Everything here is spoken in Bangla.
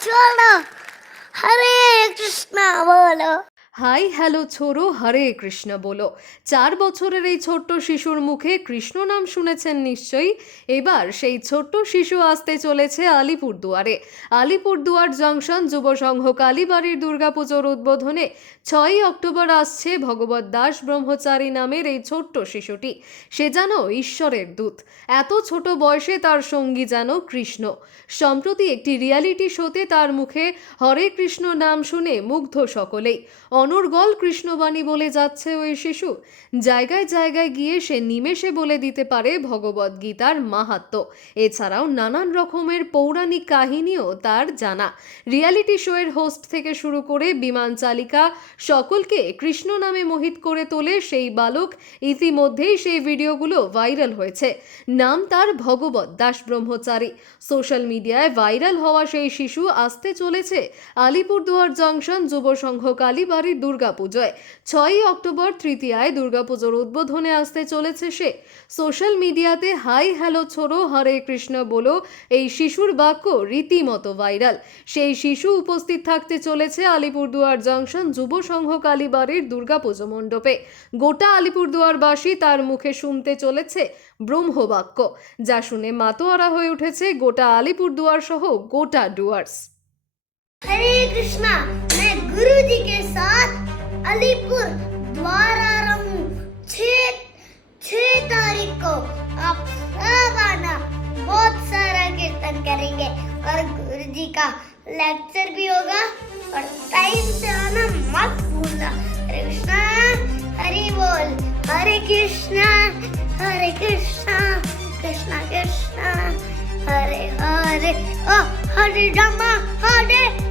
চলো হরে কৃষ্ণ বলো হাই, হ্যালো ছোড়ো হরে কৃষ্ণ বলো। চার বছরের এই ছোট্ট শিশুর মুখে কৃষ্ণ নাম শুনেছেন নিশ্চয়ই? এবার সেই ছোট্ট শিশু আসতে চলেছে আলিপুরদুয়ারে। আলিপুরদুয়ার জংশন যুব সংঘ কালীবাড়ির দুর্গাপুজোর উদ্বোধনে ছয়ই অক্টোবর আসছে ভগবত দাস ব্রহ্মচারী নামের এই ছোট্ট শিশুটি। সে যেন ঈশ্বরের দূত। এত ছোট বয়সে তার সঙ্গী যেন কৃষ্ণ। সম্প্রতি একটি রিয়ালিটি শোতে তার মুখে হরে কৃষ্ণ নাম শুনে মুগ্ধ সকলেই। অনর্গল কৃষ্ণবাণী বলে যাচ্ছে ওই শিশু। জায়গায় জায়গায় গিয়ে সে নিমেষে বলে দিতে পারে ভগবদ গীতার মাহাত্ম। এছাড়াও নানান রকমের পৌরাণিক কাহিনীও তার জানা। রিয়ালিটি শোয়ের হোস্ট থেকে শুরু করে বিমান চালিকা, সকলকে কৃষ্ণ নামে মোহিত করে তোলে সেই বালক। ইতিমধ্যেই সেই ভিডিওগুলো ভাইরাল হয়েছে। নাম তার ভগবত দাস ব্রহ্মচারী সোশ্যাল মিডিয়ায় ভাইরাল হওয়া সেই শিশু আসতে চলেছে আলিপুরদুয়ার জংশন যুব সংঘ বাঙালির দুর্গাপুজোয়। ছয়ই অক্টোবর তৃতীয়ায় দুর্গাপুজোর উদ্বোধনে আসতে চলেছে সে। সোশ্যাল মিডিয়াতে, হাই, হ্যালো, ছোড়ো, হরে কৃষ্ণ বলো এই শিশুর বাক্য রীতিমতো ভাইরাল। সেই শিশু উপস্থিত থাকতে চলেছে আলিপুরদুয়ার জংশন যুব সংঘ কালীবাড়ির দুর্গাপুজো মণ্ডপে। গোটা আলিপুরদুয়ারবাসী তার মুখে শুনতে চলেছে ব্রহ্মবাক্য, যা শুনে মাতোয়ারা হয়ে উঠেছে গোটা আলিপুরদুয়ার সহ গোটা ডুয়ার্স। হরে কৃষ্ণা মানে গুরুজিকে साथ अलीपुर तारीख को आप सब आना। बहुत सारा कीर्तन करेंगे और गुरु जी का लेक्चर भी होगा और टाइम से आना मत भूलना। हरे कृष्णा, हरि बोल। हरे कृष्णा हरे कृष्णा कृष्णा कृष्णा। हरे हरे, ओ, हरे रामा, हरे